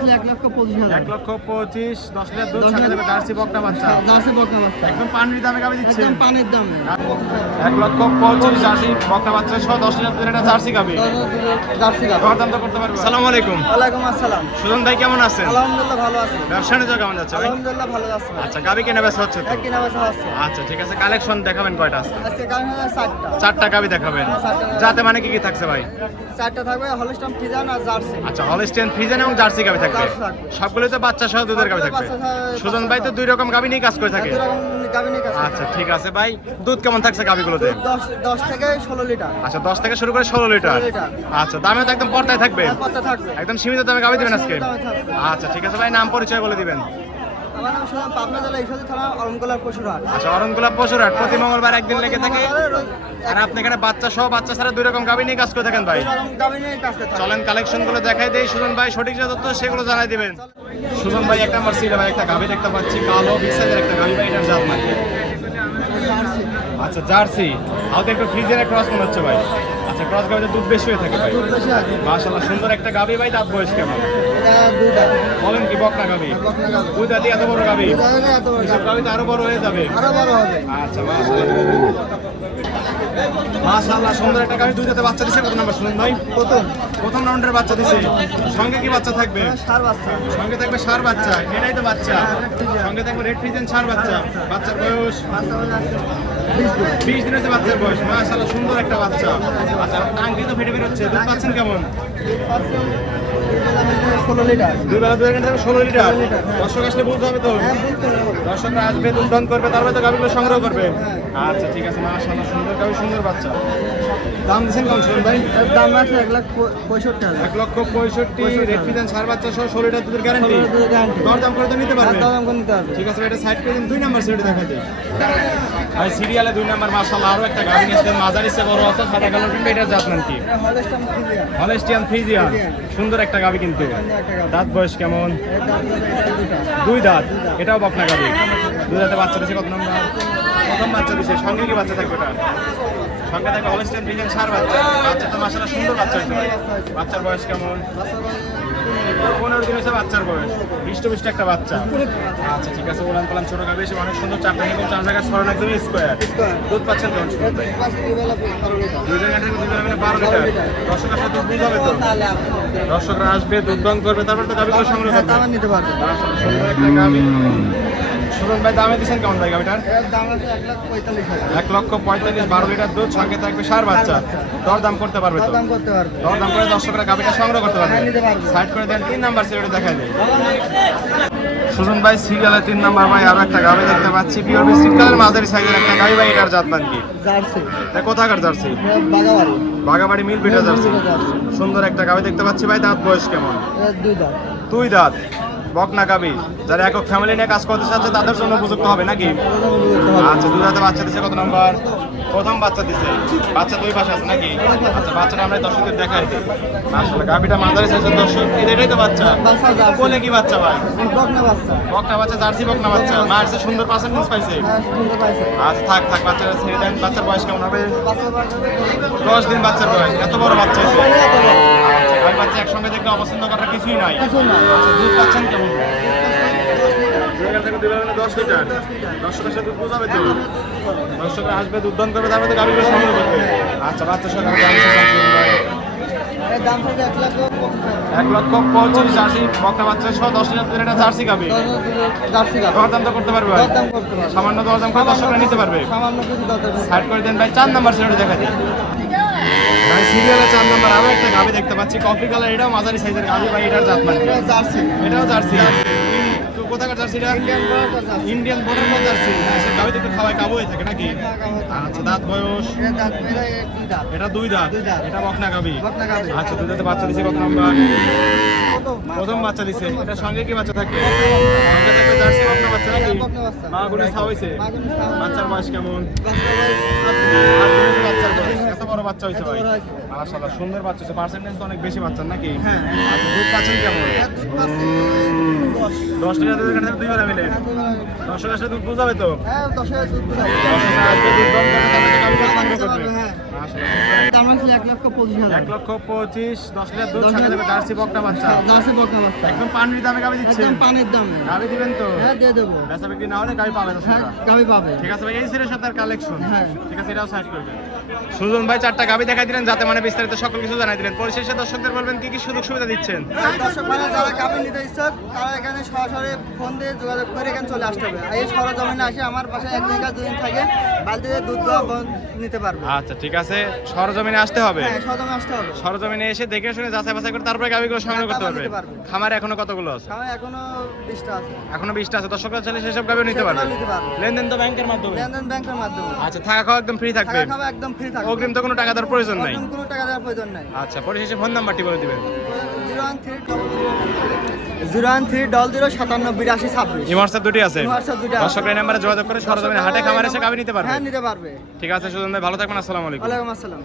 আসলে 1,25,000। 1,25,000 10 লিটার দুধ সাথে দেবে জার্সি বকনা বাচ্চা। জার্সি বকনা বাচ্চা একদম পানির দামে গাবি দিচ্ছেন। একদম পানির দামে। 1,25,000 জার্সি বকনা বাচ্চা সহ 10 লিটার দুধের একটা জার্সি গাবি। জার্সি গাবি দরদাম তো করতে পারবে। আসসালামু আলাইকুম। ওয়ালাইকুম আসসালাম। সুজন ভাই কেমন আছেন? আলহামদুলিল্লাহ ভালো আছি। ব্যবসা নিয়ে কেমন যাচ্ছে ভাই? আলহামদুলিল্লাহ ভালো যাচ্ছে। আচ্ছা গাবি কেনা বেচা হচ্ছে তো? কিনা বেচা হচ্ছে। আচ্ছা ঠিক আছে, কালেকশন দেখাবেন কয়টা আজকে? আজকে কারণ 4টা। 4টা গাবি দেখাবেন। যাতে মানে কি কি থাকছে ভাই? 4টা থাকবে হলস্টাইন ফ্রিজিয়ান আর জার্সি। আচ্ছা হলস্টাইন ফ্রিজিয়ান এবং জার্সি গাবি থাকবে। সবগুলো তো বাচ্চা সহ দুধের গাবি থাকবে। সুজন ভাই তো দুই রকম গাবি নিয়ে কাজ করে থাকে। আচ্ছা ঠিক আছে ভাই, দুধ কেমন থাকছে গাবিগুলোতে? 10 থেকে 16 লিটার। আচ্ছা 10 থেকে শুরু করে 16 লিটার। আচ্ছা দামে তো একদম পর্দায় থাকবে। কত থাকবে? একদম সীমিত দামে গাবি দিবেন আজকে। আচ্ছা ঠিক আছে ভাই, নাম পরিচয় বলে দিবেন। আমার নাম সুজন, পাবনা জেলা ঈশ্বরদী থানা অরণকুলার পশুরহাট। আচ্ছা অরণকুলা পশুরহাট প্রতি মঙ্গলবার একদিন লেগে থাকে। আর আপনি এখানে বাচ্চা সহ বাচ্চা ছাড়া দুই রকম গাবি নিয়ে কাজ করে থাকেন ভাই। চলেন কালেকশন গুলো দেখাই দেই। সুজন ভাই সঠিক যা তথ্য সেগুলো জানাই দিবেন। সুজন ভাই এক নাম্বার সিলে ভাই একটা গাবি দেখতে পাচ্ছি, কালো বিগ সাইজের একটা গাবি ভাই, এটার জাত নাকি? আচ্ছা জার্সি, হালকা একটু ফ্রিজের ক্রস মনে হচ্ছে ভাই। আচ্ছা ক্রস গাবিতে দুধ বেশি হয়ে থাকে ভাই। মাশাআল্লাহ সুন্দর একটা গাবি ভাই। দাঁত বয়স কেমন? বলেন কি বকনা গাবি? দুই দাঁতি এত বড় গাবি? এসব গাবি তো আরো বড় হয়ে যাবে। আচ্ছা মাশাআল্লাহ সুন্দর একটা গাবি। দুই দাঁতে বাচ্চা দিছে। কত নাম্বার সুজন ভাই? প্রথম রাউন্ডের বাচ্চা দিছে। সঙ্গে কি বাচ্চা থাকবে? ষাঁড় বাচ্চা। সঙ্গে থাকবে ষাঁড় বাচ্চা। এটাই তো বাচ্চা। সঙ্গে থাকবে রেড ফ্রিজিয়ান ষাঁড় বাচ্চা। বাচ্চার বয়স 20 দিন হচ্ছে বাচ্চার বয়স। মাশাআল্লাহ সুন্দর একটা বাচ্চা। আচ্ছা টাঙ্কি তো ফেটে বের হচ্ছে। দুধ পাচ্ছেন কেমন? 16 লিটার। দুই বেলা দুই ঘন্টা 16 লিটার। দর্শক আসলে বুঝতে হবে তো। দর্শকরা আসবে, দুধ দান করবে, তারপরে তো গাভিগুলো সংগ্রহ করবে। আচ্ছা ঠিক আছে, মাশাআল্লাহ সুন্দর গাভি, সুন্দর বাচ্চা। দাম দিচ্ছেন কেমন সুজন ভাই? দাম আছে 1,65,000। 1,65,000 রেড ফ্রিজিয়ান ষাঁড় বাচ্চা সহ 16 লিটার দুধের গ্যারান্টি। দরদাম করে তো নিতে পারবে। দাম করে নিতে পারবে। ঠিক আছে এটা সাইড করে দিন। 2 নাম্বার সিরিয়াল দেখা যায় ভাই। সিরিয়ালে 2 নাম্বার মাশাআল্লাহ আরো একটা গাভি নিয়েছেন, মাঝারি সে বড় আছে, সাদা কালার প্রিন্ট। এটা জাত নাম কি? Holstein Friesian. সুন্দর একটা গাভি কিন্তু। দাঁত বয়স কেমন? 2 দাঁত। এটাও বকনা গাভি। 2 দাঁতে বাচ্চা দিছে। কত নাম্বার? প্রথম বাচ্চা দিছে। সঙ্গে কি বাচ্চা থাকবে? এটা সঙ্গে থাকবে হলস্টাইন ফ্রিজিয়ান ষাঁড় বাচ্চা। বাচ্চাটা মাশাআল্লাহ সুন্দর বাচ্চা হয়েছে ভাই। বাচ্চার বয়স কেমন? 15 দিন হয়েছে বাচ্চার বয়স। হৃষ্টপুষ্ট একটা বাচ্চা। আচ্ছা ঠিক আছে, ওলান পালান ছোট গাভি, অনেক সুন্দর। 4টা নিকল, 4 জায়গায় ছড়ানো, একদম স্কোয়ার। দুধ পাচ্ছেন কেমন? 2 জায়গা থেকে 2 বেলা মিলে 12 লিটার। দর্শক আসলে দুধ বুঝ হবে তো। দর্শকরা আসবে, দুধ দান করবে, তারপর তো গাভিগুলো সংগ্রহ করবে। দাম নিতে পারবে। সুন্দর একটা গাভি। সুজন ভাই দামে দিচ্ছেন কেমন ভাই গাভিটার? দাম আছে 1,45,000। 1,45,000 12 লিটার দুধ, সঙ্গে থাকবে ষাঁড় বাচ্চা। দরদাম করতে পারবে তো? দাম করতে পারবে। দরদাম করে দর্শকরা গাভিটা সংগ্রহ করতে পারবে। নিতে পারবে। সাইড করে দেন। 3 নাম্বার সিরিয়ালটা দেখাই দেয় সুজন ভাই। সিরিয়ালে 3 নাম্বার ভাই আরো একটা গাভি দেখতে পাচ্ছি, পিওর বিস্কিট কালার, মাঝারি সাইজের একটা গাভি ভাই। এটার জাত নাম কি? জার্সি। এটা কোথাকার জার্সি? বাগাবাড়ি। বাগাবাড়ি মিল পিটা জার্সি। সুন্দর একটা গাভি দেখতে পাচ্ছি ভাই। দাঁত বয়স কেমন? 2 দাঁত। 2 দাঁত বকনা গাভি। যারা একক ফ্যামিলি নিয়ে কাজ করতে চাচ্ছে তাদের জন্য উপযুক্ত হবে নাকি? আচ্ছা 2 দাঁতে বাচ্চা দিছে। কত নাম্বার? প্রথম বাচ্চা দিছে। বাচ্চা 2 পাশে আছে নাকি? আচ্ছা বাচ্চাটা আমরা দর্শকদের দেখাই দিই। আসলে গাভিটা মাঝারি সাইজের দর্শক। এটাই তো বাচ্চা। কোলে কি বাচ্চা ভাই? বকনা বাচ্চা। বকনা বাচ্চা, জার্সি বকনা বাচ্চা। মার সে সুন্দর পার্সেন্টেজ পাইছে। সুন্দর পাইছে। আচ্ছা থাক বাচ্চাটা ছেড়ে দেন। বাচ্চার বয়স কেমন হবে? 10 দিন বাচ্চার বয়স। এত বড় বাচ্চা হয়েছে। আচ্ছা ভাই বাচ্চা একসঙ্গে দেখলে অপছন্দ করার কিছুই নাই। আচ্ছা দুধ পাচ্ছেন কেমন? 10 লিটার। দর্শকের সাথে দুধ বোঝাবে তো। দর্শকরা আসবে, দুধ দান করবে, তারপরে তো গাভিগুলো সংগ্রহ করবে। আচ্ছা বাচ্চা সহ দাম থাকে 1,25,000 জার্সি বকনা বাচ্চা সহ 10 লিটার দুধের একটা জার্সি গাভি। জার্সি গাভি। দরদাম তো করতে পারবে ভাই? দাম করতে পারবে। সামান্য দরদাম করে দর্শকরা নিতে পারবে। সামান্য কিছু দরকার। সাইড করে দেন ভাই। 4 নাম্বার সিরিয়ালটা দেখা দিই ভাই। সিরিয়ালে 4 নাম্বার আরো একটা গাভি দেখতে পাচ্ছি, কফি কালার। এটাও মাঝারি সাইজের গাভি ভাই। এটার জাত নাম কি? জার্সি। এটাও জার্সি। কোথাকার জার্সি? এটা ইন্ডিয়ান বর্ডার মধ্যে জার্সি। সে গাভি একটু খাওয়ায় কাবু হয়ে থাকে নাকি? আচ্ছা দাঁত বয়স? এটা 2 দাঁত। এটা বকনা গাভি। আচ্ছা 2 দাঁতে বাচ্চা দিছে। কত নাম্বার? প্রথম বাচ্চা দিছে। এটা সঙ্গে কি বাচ্চা থাকবে? সঙ্গে থাকবে জার্সি বকনা বাচ্চা নাকি? মা গুনে খাওয়াইছে। বাচ্চার বয়স কেমন? 8 দিন হয়েছে বাচ্চার বয়স। এত বড় বাচ্চা হয়েছে ভাই। মাশাআল্লাহ সুন্দর বাচ্চা হয়েছে। পার্সেন্টেজ তো অনেক বেশি বাচ্চার নাকি? আচ্ছা দুধ পাচ্ছেন কেমন? 10 লিটার দুধের কাছে 2 বেলা মিলে। দর্শক আসলে দুধ বোঝাবে তো। দর্শকরা আসবে, দুধ দাম করবে, তারপরে গাভিগুলো সংগ্রহ করবে। মাশাআল্লাহ দাম আছে 1,25,000 1,25,000 10 লিটার দুধ সাথে দেবে জার্সি বকনা বাচ্চা জার্সি বকনা বাচ্চা একদম পানির দামে গাবি দিচ্ছেন একদম পানির দামে গাবি দিবেন তো হ্যাঁ দিয়ে দেবো বেচা বিক্রি না হলে গাবি পাবেন হ্যাঁ গাবি পাবে ঠিক আছে ভাই এই সিরিজের সাথে কালেকশন হ্যাঁ। ঠিক আছে এটাও সাইড করবেন সুজন ভাই 4টা গাবি দেখাই দিলেন যাতে মানে বিস্তারিত সকল কিছু জানাই দিলেন পরিশেষে দর্শকদের বলবেন কি কি সুযোগ সুবিধা দিচ্ছেন দর্শক ভাইরা যারা গাবি নিতে ইচ্ছুক তারা এখানে সরাসরি ফোন দিয়ে যোগাযোগ করে এখানে চলে আসতে হবে আর এই সরজমিনে আসে আমার বাসায় 1 দিন 2 দিন থাকে বালতিতে দুধ দেওয়া নিতে পারবে আচ্ছা ঠিক আছে সরজমিনে আসতে হবে হ্যাঁ সরজমিনে আসতে হবে সরজমিনে এসে দেখে শুনে যাচাই বাছাই করে তারপরে গাবিগুলো সংগ্রহ করতে তারপর পারবে নিতে পারবে। খামারে এখনো কতগুলো আছে আমার এখনো 20টা আছে এখনো 20টা আছে দর্শকরা চাইলে সেসব গাবিও নিতে পারবে নিতে পারবে লেনদেন তো ব্যাংকের মাধ্যমে লেনদেন ব্যাংকের মাধ্যমে আচ্ছা থাকা খাওয়া একদম ফ্রি থাকবে টাকা খাওয়া একদম ফ্রি থাকবে অগ্রিম তো কোনো টাকা দেওয়ার প্রয়োজন নাই অগ্রিম কোনো টাকা দেওয়ার প্রয়োজন নাই আচ্ছা পরিশেষে ফোন নাম্বারটি বলে দিবেন 01300578226 এই হোয়াটসঅ্যাপ দুটি আছে হোয়াটসঅ্যাপ দুটো আছে। দর্শকরা এই নাম্বারে যোগাযোগ করে সরজমিনে হাটে খামারে এসে গাবি নিতে পারবে হ্যাঁ নিতে পারবে ঠিক আছে সুজন ভাই ভালো থাকবেন আসসালামু আলাইকুম ওয়ালাইকুম আসসালাম